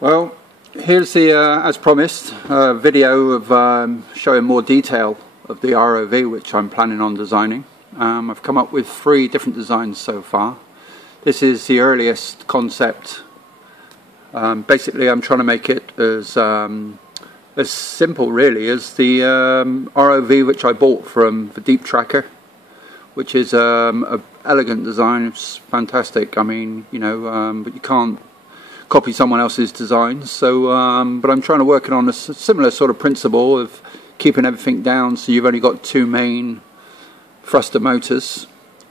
Well, here's the, as promised, video of showing more detail of the ROV which I'm planning on designing. I've come up with 3 different designs so far. This is the earliest concept. Basically I'm trying to make it as simple really as the ROV which I bought from the Deep Tracker, which is an elegant design. It's fantastic. I mean, you know, but you can't copy someone else's designs. So, but I'm trying to work it on a similar sort of principle of keeping everything down. So you've only got 2 main thruster motors,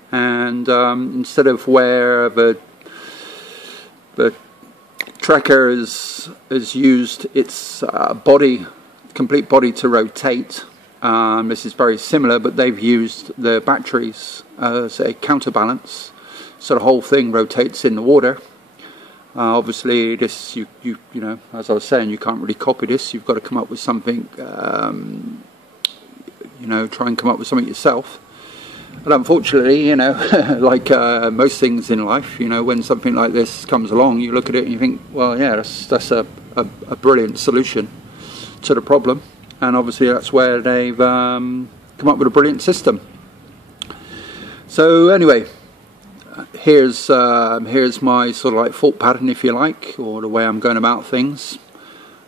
and instead of where the Tracker has used its complete body to rotate. This is very similar, but they've used the batteries as a counterbalance, so the whole thing rotates in the water. Obviously, this you know, as I was saying, you can't really copy this. You've got to come up with something. You know, try and come up with something yourself. But unfortunately, you know, like most things in life, you know, when something like this comes along, you look at it and you think, well, yeah, that's a brilliant solution to the problem. And obviously that's where they've come up with a brilliant system. So anyway, here's my sort of like thought pattern, if you like, or the way I'm going about things.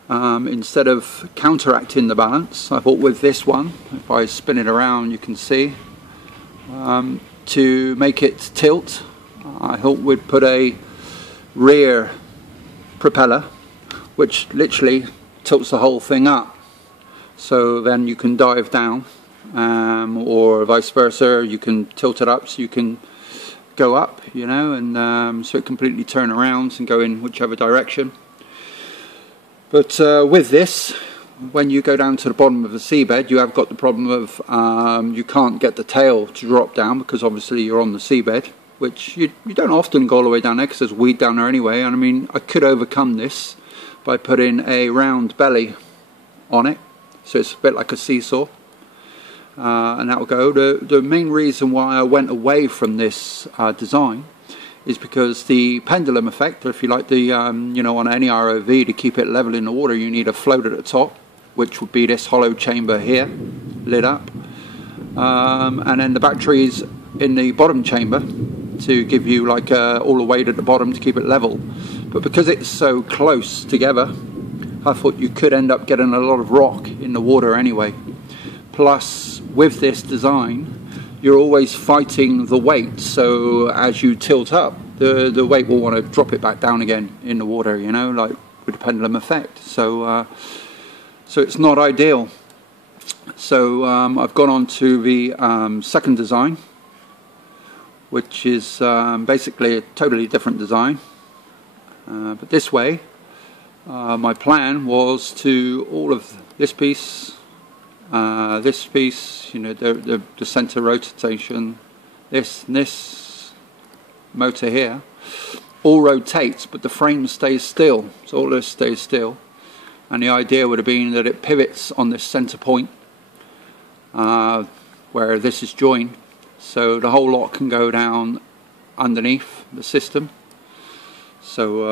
Instead of counteracting the balance, I thought with this one, if I spin it around, you can see, to make it tilt, I thought we'd put a rear propeller which literally tilts the whole thing up. So then you can dive down, or vice versa, you can tilt it up so you can go up, you know, and so it completely turn around and go in whichever direction. But with this, when you go down to the bottom of the seabed, you have got the problem of you can't get the tail to drop down because obviously you're on the seabed, which you don't often go all the way down there because there's weed down there anyway. And I mean, I could overcome this by putting a round belly on it, so it's a bit like a seesaw, and that will go. The main reason why I went away from this design is because the pendulum effect, or if you like, the you know, on any ROV, to keep it level in the water, you need a float at the top, which would be this hollow chamber here, lit up, and then the batteries in the bottom chamber to give you like all the weight at the bottom to keep it level. But because it's so close together, I thought you could end up getting a lot of rock in the water anyway. Plus, with this design, you're always fighting the weight, so as you tilt up, the weight will want to drop it back down again in the water, you know, like with the pendulum effect. So so it's not ideal. So I've gone on to the second design, which is basically a totally different design. But this way, my plan was to all of this piece, you know, the center rotation, this motor here, all rotates, but the frame stays still. So all this stays still. And the idea would have been that it pivots on this center point where this is joined, so the whole lot can go down underneath the system. So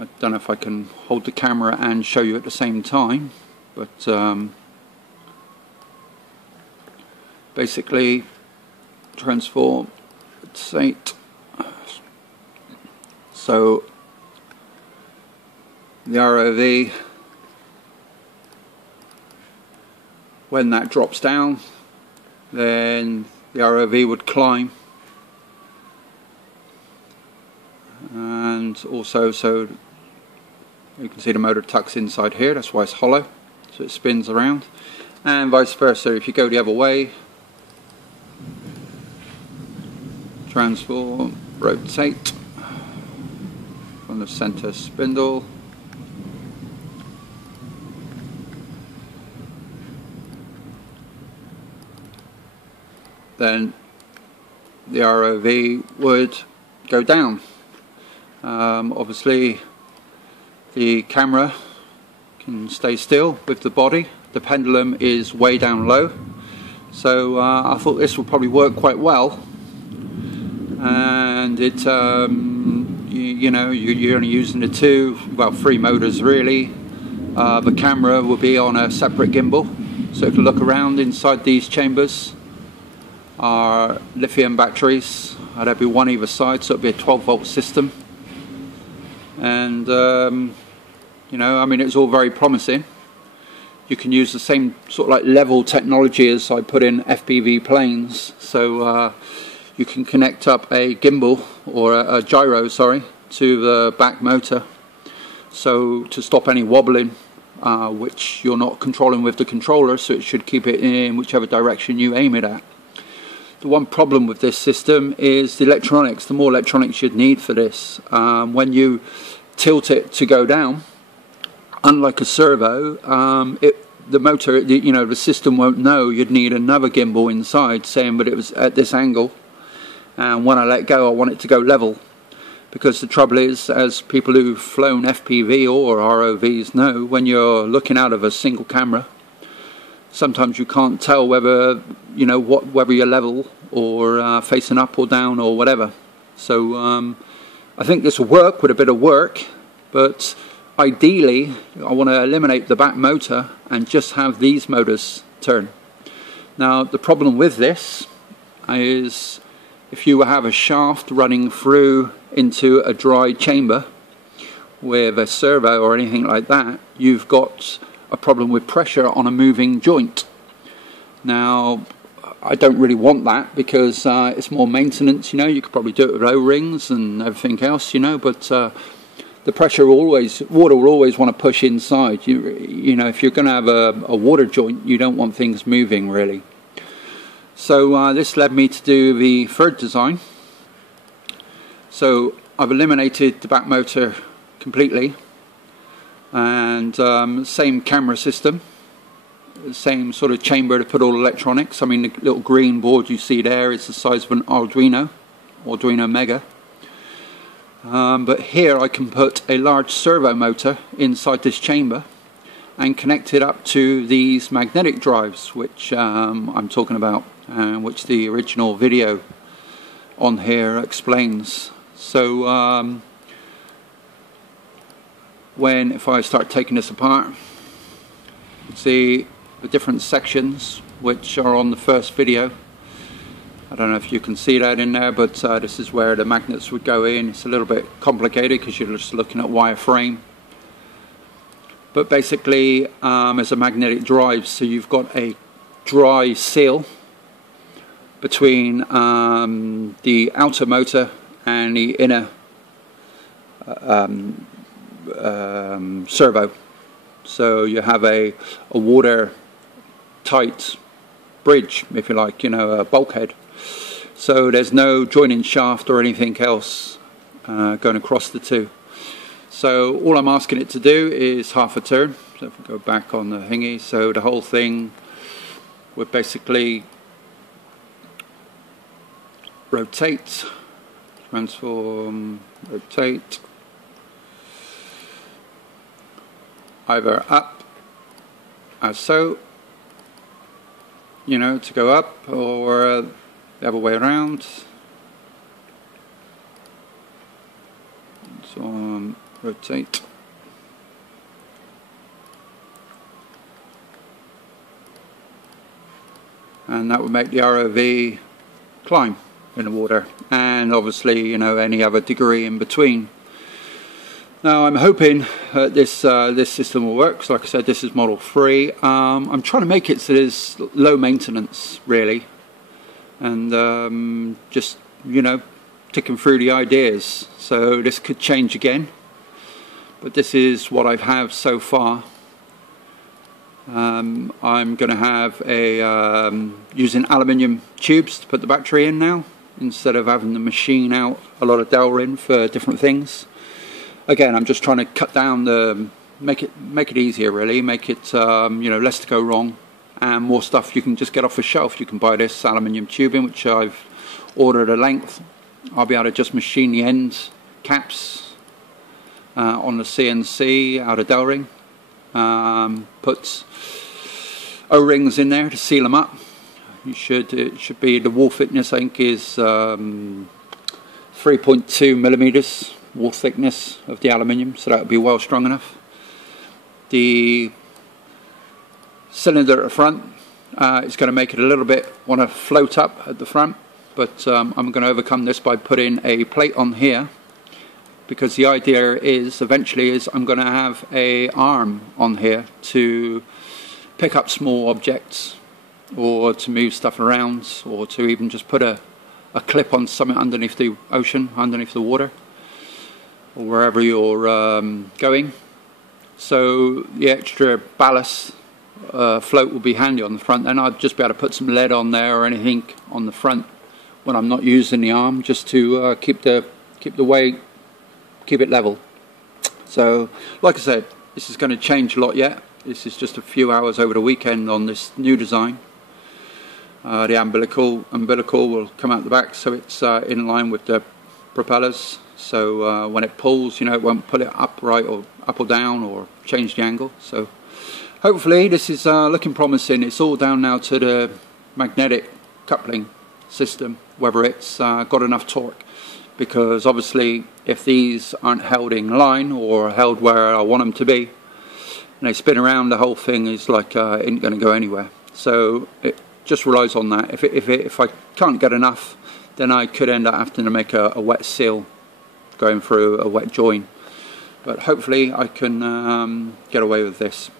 I don't know if I can hold the camera and show you at the same time, but basically transform, rotate. So the ROV, when that drops down, then the ROV would climb, and also so you can see the motor tucks inside here, that's why it's hollow, so it spins around, and vice versa. If you go the other way, transform, rotate from the center spindle, then the ROV would go down. Obviously the camera can stay still with the body, the pendulum is way down low, so I thought this would probably work quite well, and it you know, you're only using the two, well, three motors really. The camera will be on a separate gimbal, so you can look around. Inside these chambers are lithium batteries. There'll be one either side, so it'll be a 12-volt system. And you know, I mean, it's all very promising. You can use the same sort of like level technology as I put in FPV planes, so you can connect up a gimbal or a gyro, sorry, to the back motor, so to stop any wobbling, which you're not controlling with the controller, so it should keep it in whichever direction you aim it at. The one problem with this system is the electronics. The more electronics you'd need for this. When you tilt it to go down, unlike a servo, the motor, you know, the system won't know. You'd need another gimbal inside saying that it was at this angle, and when I let go I want it to go level, because the trouble is, as people who've flown FPV or ROVs know, when you're looking out of a single camera, sometimes you can't tell whether, you know, whether you're level or facing up or down or whatever. So I think this will work with a bit of work, but ideally I want to eliminate the back motor and just have these motors turn. Now the problem with this is, if you have a shaft running through into a dry chamber with a servo or anything like that, you've got a problem with pressure on a moving joint. Now I don't really want that, because it's more maintenance, you know. You could probably do it with O-rings and everything else, you know, but the pressure water will always want to push inside. You know, if you're going to have a water joint, you don't want things moving really. So this led me to do the third design. So I've eliminated the back motor completely, and same camera system, same sort of chamber to put all electronics. I mean, the little green board you see there is the size of an Arduino Mega. But here I can put a large servo motor inside this chamber and connect it up to these magnetic drives, which I'm talking about, which the original video on here explains. So if I start taking this apart, you can see the different sections which are on the first video. I don't know if you can see that in there, but this is where the magnets would go in. It's a little bit complicated because you're just looking at wireframe. But basically, it's a magnetic drive, so you've got a dry seal between the outer motor and the inner servo. So you have a watertight bridge, if you like, you know, a bulkhead. So there's no joining shaft or anything else going across the two. So all I'm asking it to do is half a turn. So if we go back on the thingy, so the whole thing would basically rotate, transform, rotate, either up as so, you know, to go up, or the other way around. So rotate. And that would make the ROV climb in the water, and obviously, you know, any other degree in between. Now I'm hoping that this system will work. So like I said, this is model 3. I'm trying to make it so there's low maintenance really, and just, you know, ticking through the ideas. So this could change again, but this is what I have so far. I'm going to have a using aluminium tubes to put the battery in now, instead of having the machine out a lot of Delrin for different things. Again, I'm just trying to cut down make it easier really, make it you know, less to go wrong, and more stuff you can just get off the shelf. You can buy this aluminium tubing, which I've ordered a length. I'll be able to just machine the end caps on the CNC out of Delrin. Put O-rings in there to seal them up. It should be, the wall thickness I think is 3.2 millimeters, wall thickness of the aluminium, so that will be well strong enough. The cylinder at the front is going to make it a little bit want to float up at the front, but I'm going to overcome this by putting a plate on here, because the idea is eventually I'm going to have a arm on here to pick up small objects, or to move stuff around, or to even just put a clip on something underneath the ocean, underneath the water, or wherever you're going. So the extra ballast float will be handy on the front. Then I'd just be able to put some lead on there or anything on the front when I'm not using the arm, just to keep the weight, keep it level. So like I said, this is going to change a lot yet. This is just a few hours over the weekend on this new design. The umbilical will come out the back, so it's in line with the propellers, so when it pulls, you know, it won't pull it upright or up or down or change the angle. So hopefully this is looking promising. It's all down now to the magnetic coupling system, whether it's got enough torque, because obviously if these aren't held in line or held where I want them to be and they spin around, the whole thing is like ain't going to go anywhere. So it just relies on that. If I can't get enough, then I could end up having to make a wet seal going through a wet join, but hopefully I can get away with this.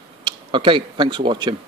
Okay, thanks for watching.